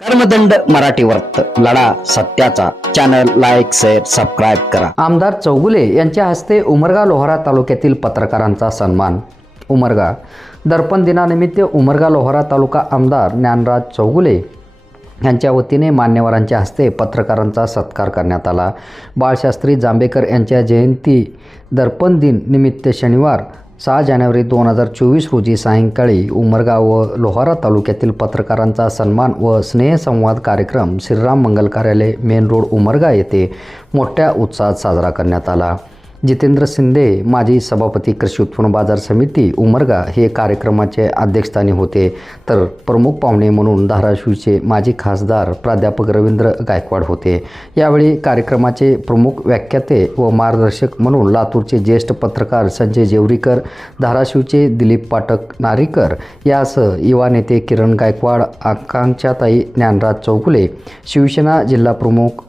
कर्मदंड मराठी वर्त लढा सत्याचा. चॅनल लाईक शेअर सबस्क्राईब करा. आमदार चौगुले यांच्या हस्ते उमरगा लोहारा तालुक्यातील पत्रकारांचा सन्मान. उमरगा. दर्पण दिनानिमित्त उमरगा लोहारा तालुका आमदार ज्ञानराज चौगुले यांच्या वतीने मान्यवरांच्या हस्ते पत्रकारांचा सत्कार करण्यात आला. बाळशास्त्री जांभेकर यांच्या जयंती दर्पण दिन निमित्त शनिवार सहा जानेवारी दोन हजार चोवीस रोजी सायंकाळी उमरगाव व लोहारा तालुक्यातील पत्रकारांचा सन्मान व स्नेहसंवाद कार्यक्रम श्रीराम मंगल कार्यालय मेन रोड उमरगा येथे मोठ्या उत्साहात साजरा करण्यात आला. जितेंद्र शिंदे माजी सभापती कृषी उत्पन्न बाजार समिती उमरगा हे कार्यक्रमाचे अध्यक्षस्थानी होते. तर प्रमुख पाहुणे म्हणून धाराशिवचे माजी खासदार प्राध्यापक रवींद्र गायकवाड होते. यावेळी कार्यक्रमाचे प्रमुख व्याख्याते व मार्गदर्शक म्हणून लातूरचे ज्येष्ठ पत्रकार संजय जेवरीकर धाराशिवचे दिलीप पाठक नारीकर यासह युवा नेते किरण गायकवाड आकांक्षाताई ज्ञानराज चौगुले शिवसेना जिल्हाप्रमुख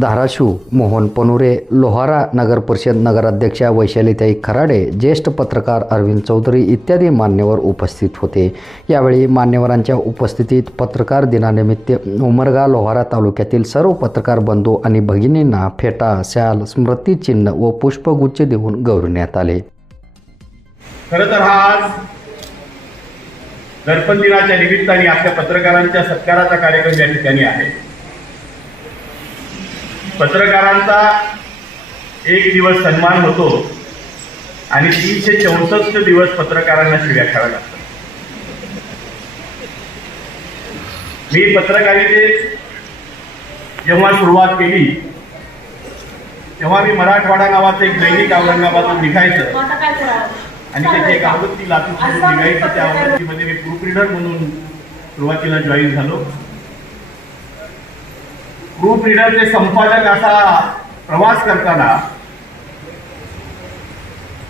धाराशिव मोहन पनुरे लोहारा नगर परिषद नगराध्यक्षा वैशालीताई खराडे ज्येष्ठ पत्रकार अरविंद चौधरी इत्यादी मान्यवर उपस्थित होते. यावेळी मान्यवरांच्या उपस्थितीत पत्रकार दिनानिमित्त उमरगा लोहारा तालुक्यातील सर्व पत्रकार बंधू आणि भगिनींना फेटा शाल स्मृतिचिन्ह व पुष्पगुच्छ देऊन गौरवण्यात आले. खरं तर हा आज दर्पण दिनाच्या निमित्ताने आपल्या पत्रकारांच्या सत्काराचा कार्यक्रम या ठिकाणी आहे. पत्रकारांचा एक दिवस सन्मान होतो आणि तीनशे चौसष्ट दिवस पत्रकारांना शिव्या खाव्या लागतात. मी पत्रकारितेत जेव्हा सुरुवात केली तेव्हा मी मराठवाडा नावाचं एक दैनिक औरंगाबादून निघायचं. आणि त्याची एक आवृत्ती लातूर निघायची. त्या आवृत्तीमध्ये मी प्रूफ रिडर म्हणून सुरुवातीला जॉईन झालो. ग्रुप रीडरचे संपादक असा प्रवास करताना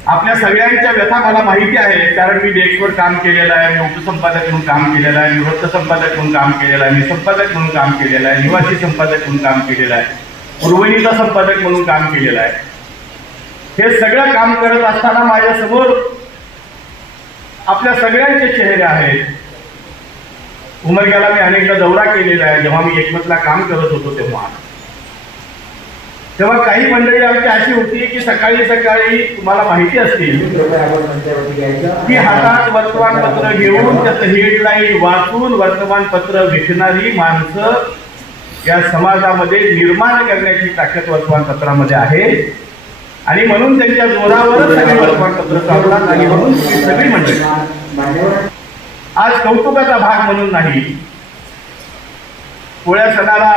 आपल्या सगळ्यांच्या व्यथा मला माहिती आहे कारण मी डेस्कवर काम केलेलं आहे मी उपसंपादक म्हणून काम केलेलं आहे मी वृत्त संपादक म्हणून काम केलेलं आहे मी संपादक म्हणून काम केलेलं आहे निवासी संपादक म्हणून काम केलेलं आहे उर्वणीचा संपादक म्हणून काम केलेलं आहे. हे सगळं काम करत असताना माझ्यासमोर आपल्या सगळ्यांचे चेहरे आहेत. उमरग्याला मी अनेकदा दौरा केलेला आहे जेव्हा मी एकमतला काम करत होतो तेव्हा. तेव्हा काही मंडळी आमची अशी होती की सकाळी सकाळी तुम्हाला माहिती असतील की हातात वर्तमानपत्र घेऊन त्याचं हेडलाईन वाचून वर्तमानपत्र विकणारी माणसं या समाजामध्ये निर्माण करण्याची ताकद वर्तमानपत्रामध्ये आहे. आणि म्हणून त्यांच्या जोरावरच सगळे वर्तमानपत्र चालतात आणि म्हणून सगळी मंडळी. आज कौतुकाचा भाग म्हणून नाही. पोळ्या सणाला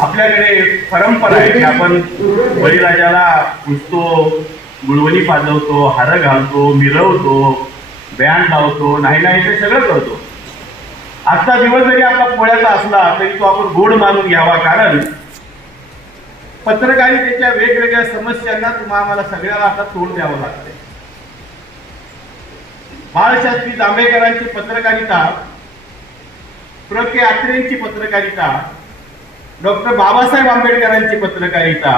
आपल्याकडे परंपरा आहे की आपण बळीराजाला पुजतो गुळवणी पाजवतो हार घालतो मिरवतो बँड लावतो नाही नाही ते सगळं करतो. आजचा दिवस जरी आपला पोळ्याचा असला तरी तो आपण गोड मानून घ्यावा. कारण पत्रकारितेच्या वेगवेगळ्या समस्यांना तुम्हाला आम्हाला सगळ्याला आता तोड द्यावं लागते बाळशास्त्री जांभेकरांची पत्रकारिता प्र के आत्रेंची पत्रकारिता डॉक्टर बाबासाहेब आंबेडकरांची पत्रकारिता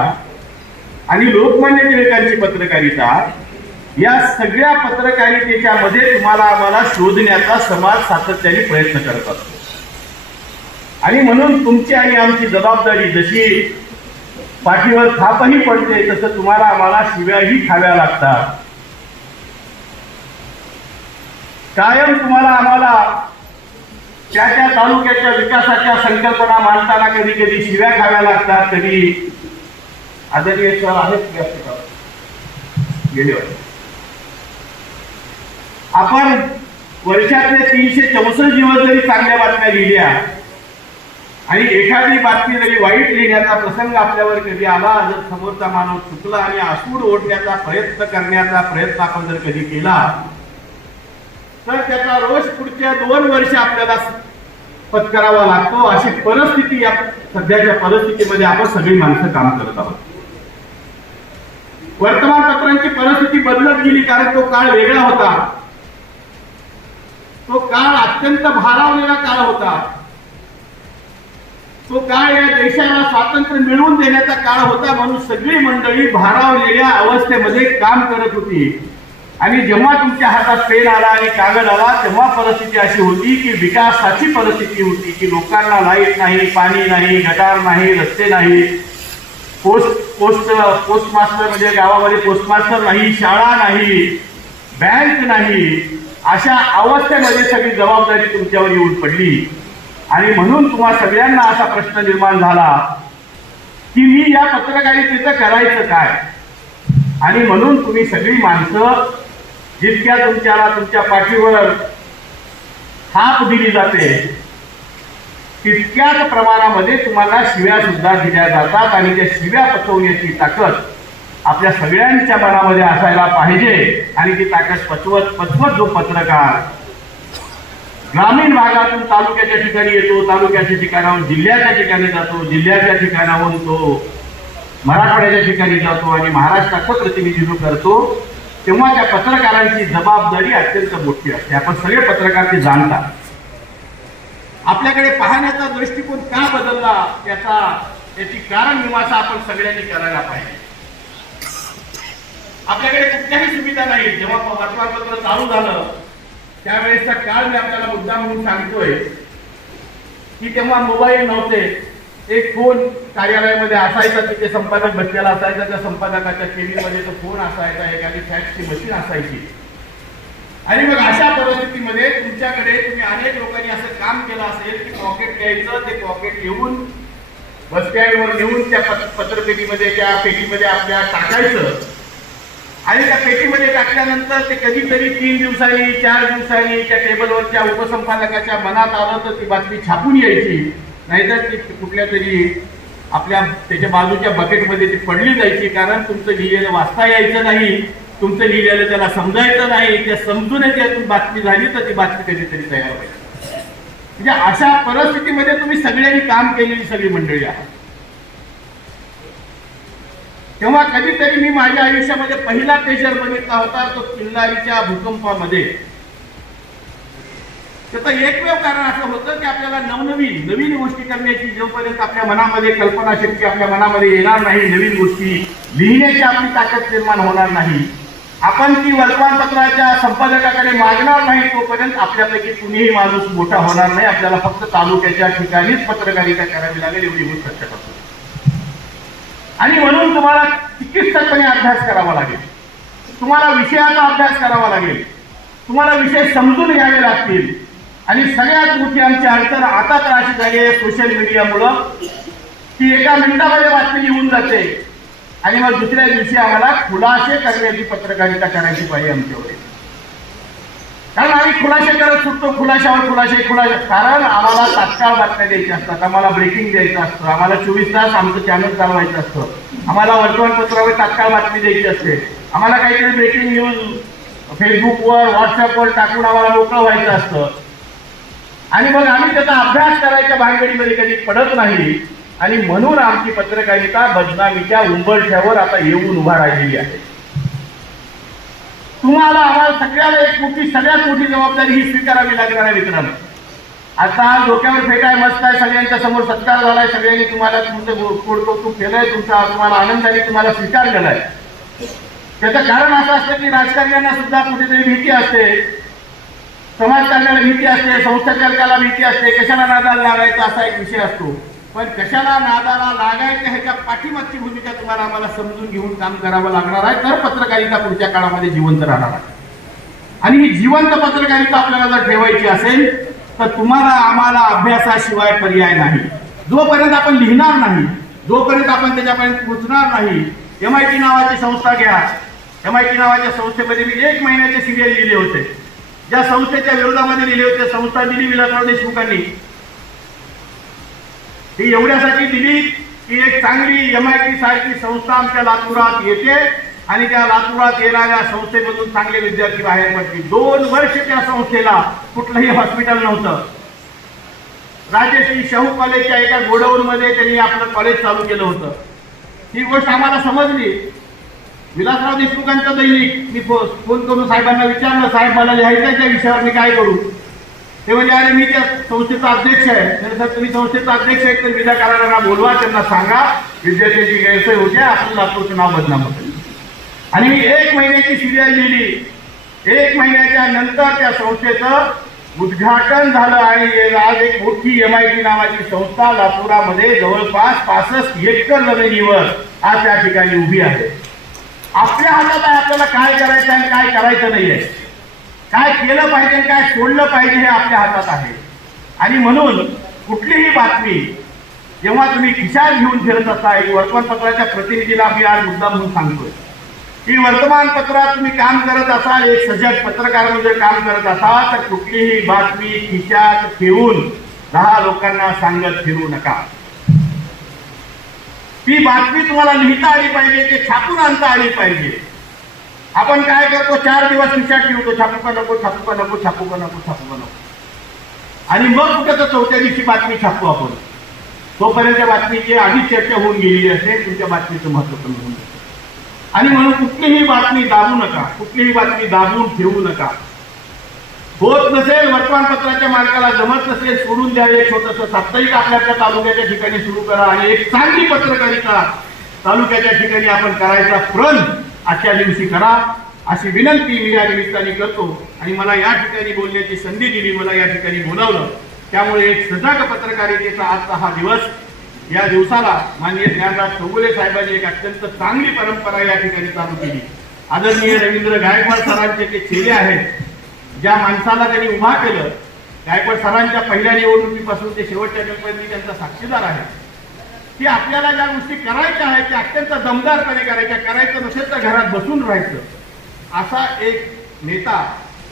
आणि लोकमान्य टिळकांची पत्रकारिता या सगळ्या पत्रकारितेच्या मध्ये तुम्हाला आम्हाला शोधण्याचा समाज सातत्याने प्रयत्न करत असतो आणि म्हणून तुमची आणि आमची जबाबदारी जशी पाठीवर थापही पडते तसं तुम्हाला आम्हाला शिव्याही खाव्या लागतात. कायम तुम्हाला आम्हाला त्या त्या तालुक्याच्या विकासाच्या संकल्पना मांडताना कधी कधी शिव्या खाव्या लागतात कधी आदरणीय सर आहेत गेले आपण वर्षातले तीनशे चौसष्ट दिवस जरी चांगल्या बातम्या लिहिल्या आणि एखादी बातमी जरी वाईट लिहिण्याचा प्रसंग आपल्यावर कधी आला जर समोरचा माणूस चुकला आणि आसूड ओढण्याचा प्रयत्न करण्याचा प्रयत्न आपण जर कधी केला तर त्याचा रोष पुढच्या दोन वर्ष आपल्याला पत्करावा लागतो. अशी परिस्थिती या सध्याच्या परिस्थितीमध्ये आपण सगळी माणसं काम करत आहोत. वर्तमानपत्रांची परिस्थिती बदलत गेली कारण तो काळ वेगळा होता. तो काळ अत्यंत भारावलेला काळ होता. तो काळ या देशाला स्वातंत्र्य मिळवून देण्याचा काळ होता म्हणून सगळी मंडळी भारावलेल्या अवस्थेमध्ये काम करत होती. आणि जेव्हा तुमच्या हातात पेन आला आणि कागद आला तेव्हा परिस्थिती अशी होती की विकासाची परिस्थिती होती की लोकांना लाइट नाही पाणी नाही गटार नाही रस्ते नाही. पोस्ट पोस्ट पोस्ट मास्टर म्हणजे गावामध्ये पोस्ट मास्टर नाही शाळा नाही बँक नाही. अशा अवस्थेमध्ये सगळी जबाबदारी तुमच्यावर येऊन पडली. आणि म्हणून तुम्हा सगळ्यांना असा प्रश्न निर्माण झाला की मी या पत्रकारितेचं करायचं काय? आणि म्हणून तुम्ही सगळी माणसं जितक्या तुमच्याला तुमच्या पाठीवर थाप दिली जाते तितक्याच प्रमाणामध्ये तुम्हाला शिव्या सुद्धा दिल्या जातात आणि त्या शिव्या पचवण्याची ताकद आपल्या सगळ्यांच्या मनामध्ये असायला पाहिजे आणि ती ताकद पचवत पचवत जो पत्रकार ग्रामीण भागातून तालुक्याच्या ठिकाणी येतो तालुक्याच्या ठिकाणाहून जिल्ह्याच्या ठिकाणी जातो जिल्ह्याच्या ठिकाणाहून तो मराठवाड्याच्या ठिकाणी जातो आणि महाराष्ट्राचं प्रतिनिधित्व करतो तेव्हा त्या पत्रकारांची जबाबदारी अत्यंत मोठी असते. आपण सगळे पत्रकार ते जाणतात. आपल्याकडे पाहण्याचा दृष्टिकोन का बदलला याचा याची कारण निवासा आपण सगळ्यांनी करायला पाहिजे. आपल्याकडे कुठल्याही सुविधा नाही. जेव्हा वर्तमानपत्र चालू झालं त्यावेळेसचा काळ मी आपल्याला मुद्दा म्हणून सांगतोय की तेव्हा मोबाईल नव्हते. एक फोन कार्यालयामध्ये असायचा तिथे संपादक बसलेला असायचा त्या संपादकाच्या केबिनमध्ये तो फोन असायचा एखादी फॅक्सची मशीन असायची. आणि मग अशा परिस्थितीमध्ये तुमच्याकडे तुम्ही अनेक लोकांनी असं काम केलं असेल की पॉकेट घ्यायचं ते पॉकेट घेऊन बस स्टँडवर नेऊन त्या पत्रपेटीमध्ये त्या पेटीमध्ये आपल्या टाकायचं. आणि त्या पेटीमध्ये टाकल्यानंतर ते कधीतरी तीन दिवसांनी चार दिवसांनी त्या टेबलवरच्या उपसंपादकाच्या मनात आलं तर ती बातमी छापून यायची. नाहीतर ती कुठल्या तरी आपल्या त्याच्या बाजूच्या बकेटमध्ये ती पडली जायची कारण तुमचं लिहिलेलं वाचता यायचं नाही. तुमचं लिहिलेलं त्याला समजायचं नाही. त्या समजून त्यातून बातमी झाली तर ती बातमी कधीतरी तयार व्हायची म्हणजे अशा परिस्थितीमध्ये तुम्ही सगळ्यांनी काम केलेली सगळी मंडळी आहात. तेव्हा कधीतरी मी माझ्या आयुष्यामध्ये पहिला प्रेशर बघितला होता तो किल्लारीच्या भूकंपामध्ये. त्याचं एकमेव कारण असं होतं की आपल्याला नवनवीन नवीन गोष्टी करण्याची जोपर्यंत आपल्या मनामध्ये कल्पनाशक्ती आपल्या मनामध्ये येणार नाही नवीन गोष्टी लिहिण्याची आपली ताकद निर्माण होणार नाही आपण ती वर्तमानपत्राच्या संपादकाकडे मागणार नाही तोपर्यंत आपल्यापैकी कुणीही माणूस मोठा होणार नाही. आपल्याला फक्त तालुक्याच्या ठिकाणीच पत्रकारिता करावी लागेल एवढी होत लक्षात आणि म्हणून तुम्हाला चिकित्सकपणे अभ्यास करावा लागेल. तुम्हाला विषयाचा अभ्यास करावा लागेल. तुम्हाला विषय समजून घ्यावे लागतील. आणि सगळ्यात मोठी आमची अडचण आता तर अशी झाली आहे सोशल मीडियामुळं की एका मिनिटामध्ये बातमी लिहून जाते. आणि मग दुसऱ्या दिवशी आम्हाला खुलासे करण्याची पत्रकारिता करायची पाहिजे आमच्यावर कारण आम्ही खुलासे करत सुटतो खुलाशावर खुलासे खुलाशा कारण आम्हाला तात्काळ बातम्या द्यायच्या असतात आम्हाला ब्रेकिंग द्यायचं असतं आम्हाला चोवीस तास आमचं चॅनल चालवायचं असतं. आम्हाला वर्तमानपत्रावर तात्काळ बातमी द्यायची असते. आम्हाला काहीतरी ब्रेकिंग न्यूज फेसबुकवर व्हॉट्सअपवर टाकून आम्हाला मोकळं व्हायचं असतं. आणि मग आम्ही त्याचा अभ्यास करायच्या भानगडीमध्ये कधी पडत नाही. आणि म्हणून आमची पत्रकारिता बदनामीच्या उंबरठ्यावर आता येऊन उभा राहिलेली आहे. तुम्हाला आम्हाला सगळ्याला एक मोठी सगळ्यात मोठी जबाबदारी ही स्वीकारावी लागणार आहे मित्रांनो आता डोक्यावर फेकाय मस्त आहे सगळ्यांच्या समोर सत्कार झालाय सगळ्यांनी तुम्हाला तुमचं कोडकौतुक केलंय तुमचा तुम्हाला आनंदाने तुम्हाला स्वीकार केलाय त्याचं कारण असं असतं की राजकारण्यांना सुद्धा कुठेतरी भीती असते. समाजकारण्याला भीती असते संस्थाचालकाला भीती असते कशाला नादाला लागायचा असा एक विषय असतो. पण कशाला नादाला लागायचं ह्याच्या पाठीमागची भूमिका तुम्हाला आम्हाला समजून घेऊन काम करावं लागणार आहे तर पत्रकारिता पुढच्या काळामध्ये जिवंत राहणार आहे. आणि ही जिवंत पत्रकारिता आपल्याला जर ठेवायची असेल तर तुम्हाला आम्हाला अभ्यासाशिवाय पर्याय नाही. जोपर्यंत आपण लिहिणार नाही जोपर्यंत आपण त्याच्यापर्यंत पोचणार नाही एम आय टी नावाची संस्था घ्या. एम आय टी नावाच्या संस्थेमध्ये मी एक महिन्याचे सिरियल लिहिले होते. ज्या संस्थेच्या विरोधामध्ये लिहिले होते संस्था दिली विलासराव देशमुखांनी. ही एवढ्यासाठी दिली की एक चांगली एम आय टी सारखी संस्था आमच्या लातूरात येते आणि त्या लातूरात येणाऱ्या संस्थेमधून चांगले विद्यार्थी बाहेर पडतील. दोन वर्ष त्या संस्थेला कुठलंही हॉस्पिटल नव्हतं. राजेश्री शाहू कॉलेजच्या एका गोडाऊन मध्ये त्यांनी आपलं कॉलेज चालू केलं होतं. ही गोष्ट आम्हाला समजली. विलासराव देशमुखांचं दैनिक मी फो- फोन करून साहेबांना विचारलं साहेब मला लिहायचं त्या विषयावर मी काय करू? ते म्हणजे अरे मी त्या संस्थेचा अध्यक्ष आहे. तर सर तुम्ही संस्थेचा अध्यक्ष आहे तर विधाकारांना बोलवा त्यांना सांगा. विद्यार्थ्यांची गैरसोय होते आपण लातूरचं नाव बदनाम आणि मी एक महिन्याची सिरियल लिहिली. एक महिन्याच्या नंतर त्या संस्थेचं उद्घाटन झालं आणि आज एक मोठी एम आय टी नावाची संस्था लातुरामध्ये जवळपास पासष्ट हेक्टर जमिनीवर आज त्या ठिकाणी उभी आहे. आपल्या हातात आहे आपल्याला काय करायचं आणि काय करायचं नाहीये. काय केलं पाहिजे आणि काय सोडलं पाहिजे हे आपल्या हातात आहे. आणि म्हणून कुठलीही बातमी जेव्हा तुम्ही खिशात घेऊन फिरत असता एक वर्तमानपत्राच्या प्रतिनिधीला मी आज मुद्दा म्हणून सांगतोय. की वर्तमानपत्रात तुम्ही काम करत असाल एक सजग पत्रकार म्हणजे काम करत असाल तर कुठलीही बातमी खिशात ठेवून दहा लोकांना सांगत फिरू नका. ती बातमी तुम्हाला लिहिता आली पाहिजे ते छापून आणता आली पाहिजे. आपण काय करतो? चार दिवस विचार ठेवतो छापू का नको छापू का नको छापू का नको छापू का नको. आणि मग कुठं तर चौथ्या दिवशी बातमी छापू आपण. तोपर्यंत बातमीची आधी चर्चा होऊन गेलेली असेल तुमच्या बातमीचं महत्त्व कमी होऊन आणि म्हणून कुठलीही बातमी दाबू नका कुठलीही बातमी दाबून ठेवू नका. होत नसेल वर्तमानपत्राच्या मालकाला जमत नसेल सोडून द्यावे. एक छोटस साप्ताहिक आपल्या तालुक्याच्या ठिकाणी सुरू करा आणि एक चांगली पत्रकारिता तालुक्याच्या ठिकाणी आपण करायचा प्रण आजच्या दिवशी करा. अशी विनंती मी या निमित्ताने करतो. आणि मला या ठिकाणी बोलण्याची संधी दिली मला या ठिकाणी बोलावलं. त्यामुळे एक सजाग पत्रकारितेचा आजचा हा दिवस या दिवसाला माननीय ज्ञानराज चौगुले साहेबांनी एक अत्यंत चांगली परंपरा या ठिकाणी चालू केली. आदरणीय रवींद्र गायकवाड सरांचे ते चेले आहेत ज्या माणसाला त्यांनी उभा केलं गायकवाड सरांच्या पहिल्या निवडणुकीपासून ते शेवटच्या निवडणुकीपर्यंत त्यांचा साक्षीदार आहे. की आपल्याला ज्या गोष्टी करायच्या आहेत त्या अत्यंत दमदारपणे करायच्या करायचं नसेल तर घरात बसून राहायचं. असा एक नेता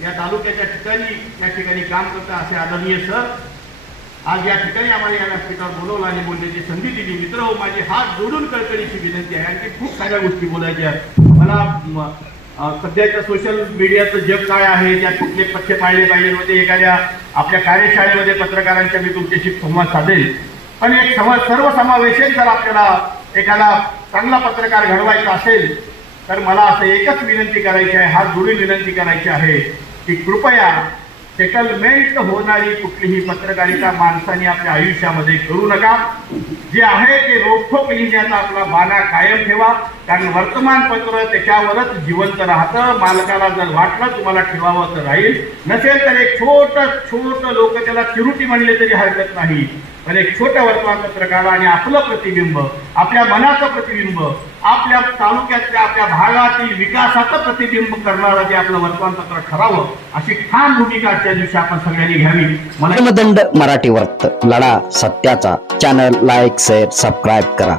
या तालुक्याच्या ठिकाणी या ठिकाणी काम करता असे आदरणीय सर. आज या ठिकाणी आम्हाला या व्यासपीठावर बोलवलं आणि बोलण्याची संधी दिली मित्र हो माझे हात जोडून कळकळीची विनंती आहे. आणखी खूप साऱ्या गोष्टी बोलायच्या मला सध्याच्या सोशल मीडियाचं जग काय आहे? त्यात कुठले पथ्य पाळले पाहिजे होते? एखाद्या आपल्या कार्यशाळेमध्ये पत्रकारांच्या मी तुमच्याशी संवाद साधेल. पण एक समाज सर्वसमावेशक जर आपल्याला एखादा चांगला पत्रकार घडवायचा असेल तर मला असं एकच विनंती करायची आहे हात जोडून विनंती करायची आहे की कृपया सेटलमेंट होणारी कुठलीही पत्रकारिता माणसाने आपल्या आयुष्यामध्ये करू नका. जे आहे ते रोखोक लिहिण्याचा आपला बाना कायम ठेवा. कारण वर्तमानपत्र त्याच्यावरच जिवंत राहतं. मालकाला जर वाटलं तुम्हाला ठेवावं तर राहील. नसेल तर एक छोट छोट लोक त्याला चिरुटी म्हणले तरी हरकत नाही. पण एक छोटं वर्तमानपत्र काढा आणि आपलं प्रतिबिंब आपल्या मनाचं प्रतिबिंब आपल्या तालुक्यातल्या आपल्या भागातील विकासाचं प्रतिबिंब करणारं जे आपलं वर्तमानपत्र ठरावं अशी ठाम भूमिका त्या दिवशी आपण सगळ्यांनी घ्यावी. मला मराठी वर्त लढा सत्याचा. चॅनल लाईक शेअर सबस्क्राईब करा.